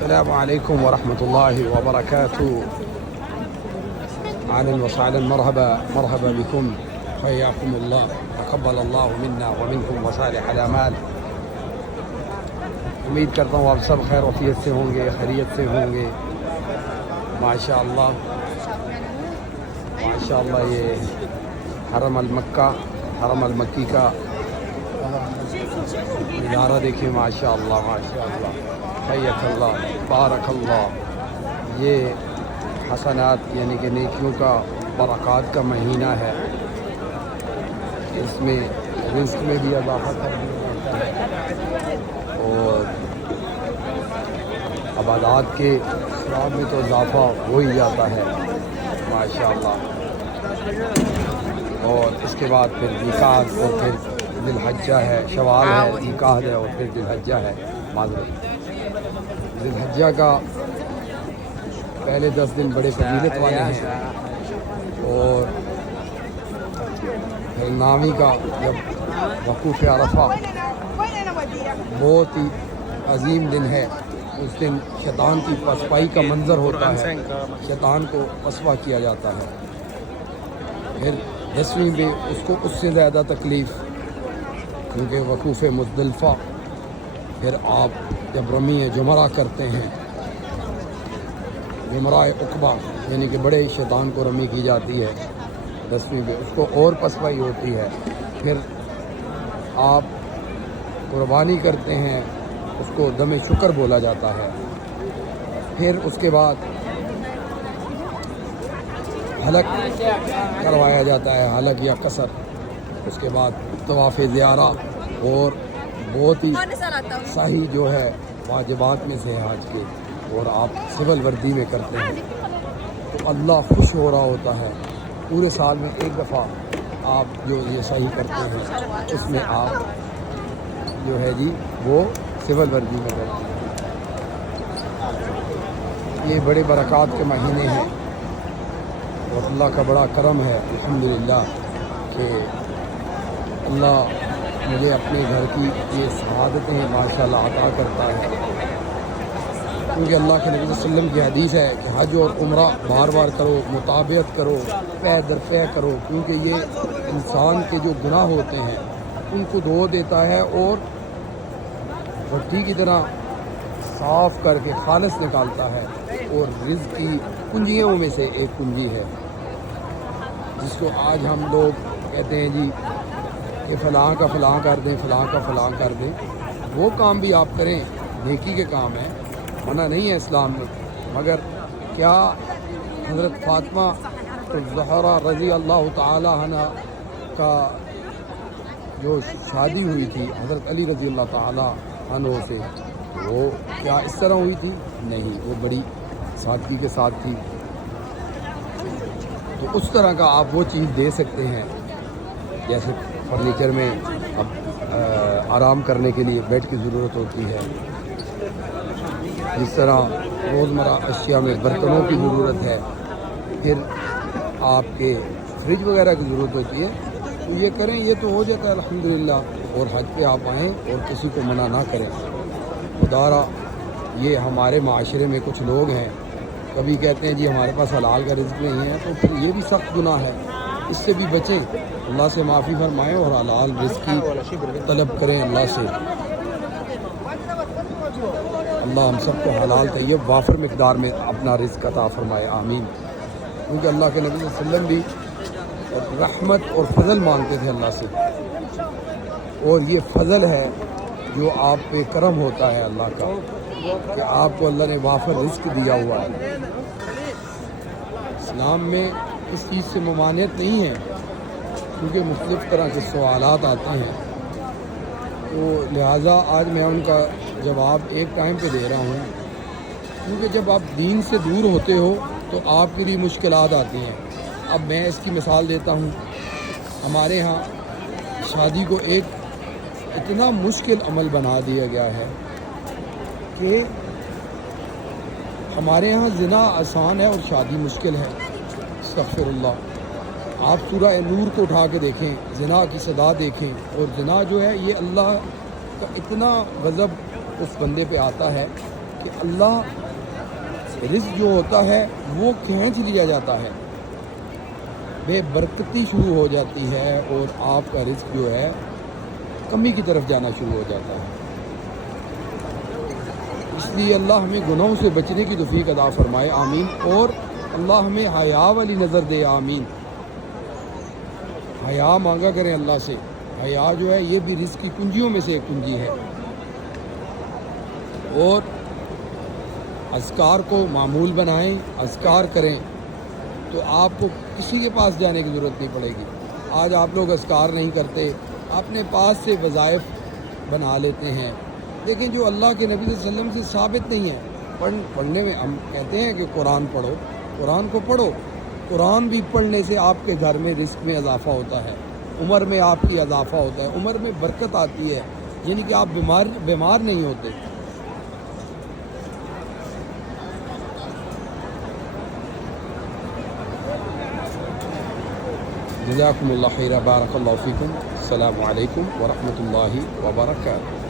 السلام عليكم ورحمة الله وبركاته. أهلا وسهلا، مرحبا بكم، حياكم الله، تقبل الله منا ومنكم وصالح الأعمال. امید کرتا ہوں آپ سب خیر وفیت سے ہوں گے، خیریت سے ہوں گے. ماشاءاللہ ماشاءاللہ یہ حرم المکی کا نظارہ دیکھیں. ماشاءاللہ ماشاءاللہ، حیاک اللہ، بارک اللہ. یہ حسنات یعنی کہ نیکیوں کا، برکات کا مہینہ ہے. اس میں رزق میں بھی اضافہ کر دیا جاتا ہے اور عبادات کے ثواب میں تو اضافہ ہو ہی جاتا ہے. ماشاءاللہ. اور اس کے بعد پھر نکاح اور پھر ذی الحجہ ہے، شوال ہے، نکاح ہے اور پھر ذی الحجہ ہے. معذرت، ذی الحجہ کا پہلے 10 دن بڑے فضیلت والے ہیں اور پھر نامی کا جب وقوف عرفہ بہت ہی عظیم دن ہے. اس دن شیطان کی پسپائی کا منظر ہوتا ہے، شیطان کو پسپا کیا جاتا ہے. پھر 10ویں میں اس کو اس سے زیادہ تکلیف، کیونکہ وقوف مزدلفہ. پھر آپ جب رمی جمرہ کرتے ہیں، جمرہ عقبہ یعنی کہ بڑے شیطان کو رمی کی جاتی ہے 10ویں میں، اس کو اور پسپائی ہوتی ہے. پھر آپ قربانی کرتے ہیں، اس کو دم شکر بولا جاتا ہے. پھر اس کے بعد حلق کروایا جاتا ہے، حلق یا قصر. اس کے بعد طواف زیارہ اور بہت ہی صحیح جو ہے واجبات میں سے حج کے، اور آپ سول وردی میں کرتے ہیں تو اللہ خوش ہو رہا ہوتا ہے. پورے سال میں ایک دفعہ آپ جو یہ صحیح کرتے ہیں اس میں آپ جو ہے جی وہ سول وردی میں کرتے ہیں. یہ بڑے برکات کے مہینے ہیں اور اللہ کا بڑا کرم ہے الحمدللہ کہ اللہ مجھے اپنے گھر کی یہ سعادتیں ماشاءاللہ عطا کرتا ہے. کیونکہ اللہ کے نبی صلی اللہ علیہ وسلم کی حدیث ہے کہ حج اور عمرہ بار بار کرو، مطابعت کرو، پے در پے کرو، کیونکہ یہ انسان کے جو گناہ ہوتے ہیں ان کو دھو دیتا ہے اور بھٹی کی طرح صاف کر کے خالص نکالتا ہے. اور رزق کی کنجیوں میں سے ایک کنجی ہے جس کو آج ہم لوگ کہتے ہیں جی کہ فلاں کا فلاں کر دیں، فلاں کا فلاں کر دیں. وہ کام بھی آپ کریں، نیکی کے کام ہیں، منع نہیں ہے اسلام میں. مگر کیا حضرت فاطمہ الزہرا رضی اللہ تعالی عنہ کا جو شادی ہوئی تھی حضرت علی رضی اللہ تعالی عنہ سے، وہ کیا اس طرح ہوئی تھی؟ نہیں، وہ بڑی سادگی کے ساتھ تھی. تو اس طرح کا آپ وہ چیز دے سکتے ہیں. جیسے فرنیچر میں اب آرام کرنے کے لیے بیڈ کی ضرورت ہوتی ہے، جس طرح روزمرہ اشیاء میں برتنوں کی ضرورت ہے، پھر آپ کے فریج وغیرہ کی ضرورت ہوتی ہے، تو یہ کریں. یہ تو ہو جاتا ہے الحمدللہ. اور حج پہ آپ آئیں اور کسی کو منع نہ کریں. خدارا یہ ہمارے معاشرے میں کچھ لوگ ہیں، کبھی کہتے ہیں جی ہمارے پاس حلال کا رزق نہیں ہے، تو پھر یہ بھی سخت گناہ ہے. اس سے بھی بچیں، اللہ سے معافی فرمائیں اور حلال رزق کی طلب کریں اللہ سے. اللہ ہم سب کو حلال طیب وافر مقدار میں اپنا رزق عطا فرمائے، آمین. کیونکہ اللہ کے نبی صلی اللہ علیہ وسلم بھی رحمت اور فضل مانگتے تھے اللہ سے، اور یہ فضل ہے جو آپ پہ کرم ہوتا ہے اللہ کا کہ آپ کو اللہ نے وافر رزق دیا ہوا ہے. اسلام میں اس چیز سے ممانعت نہیں ہے، کیونکہ مختلف طرح کے سوالات آتے ہیں، تو لہٰذا آج میں ان کا جواب ایک ٹائم پہ دے رہا ہوں. کیونکہ جب آپ دین سے دور ہوتے ہو تو آپ کے لیے مشکلات آتی ہیں. اب میں اس کی مثال دیتا ہوں. ہمارے ہاں شادی کو ایک اتنا مشکل عمل بنا دیا گیا ہے کہ ہمارے ہاں زنا آسان ہے اور شادی مشکل ہے. استغفر اللہ. آپ سورہ نور کو اٹھا کے دیکھیں، زنا کی سزا دیکھیں، اور زنا جو ہے یہ اللہ کا اتنا غضب اس بندے پہ آتا ہے کہ اللہ رزق جو ہوتا ہے وہ کھینچ لیا جاتا ہے، بے برکتی شروع ہو جاتی ہے اور آپ کا رزق جو ہے کمی کی طرف جانا شروع ہو جاتا ہے۔ اس لیے اللہ ہمیں گناہوں سے بچنے کی توفیق عطا فرمائے، آمین، اور اللہ ہمیں حیا والی نظر دے، آمین۔ حیا مانگا کریں اللہ سے، حیا جو ہے یہ بھی رزق کی کنجیوں میں سے ایک کنجی ہے، اور اذکار کو معمول بنائیں، اذکار کریں تو آپ کو کسی کے پاس جانے کی ضرورت نہیں پڑے گی۔ آج آپ لوگ اذکار نہیں کرتے، اپنے پاس سے وظائف بنا لیتے ہیں، لیکن جو اللہ کے نبی صلی اللہ علیہ وسلم سے ثابت نہیں ہے۔ پڑھنے میں ہم کہتے ہیں کہ قرآن پڑھو، قرآن کو پڑھو، قرآن بھی پڑھنے سے آپ کے گھر میں رزق میں اضافہ ہوتا ہے، عمر میں آپ کی اضافہ ہوتا ہے، عمر میں برکت آتی ہے، یعنی کہ آپ بیمار نہیں ہوتے۔ جزاکم اللہ خیر، بارک اللہ فیکم، السلام علیکم ورحمۃ اللہ وبرکاتہ۔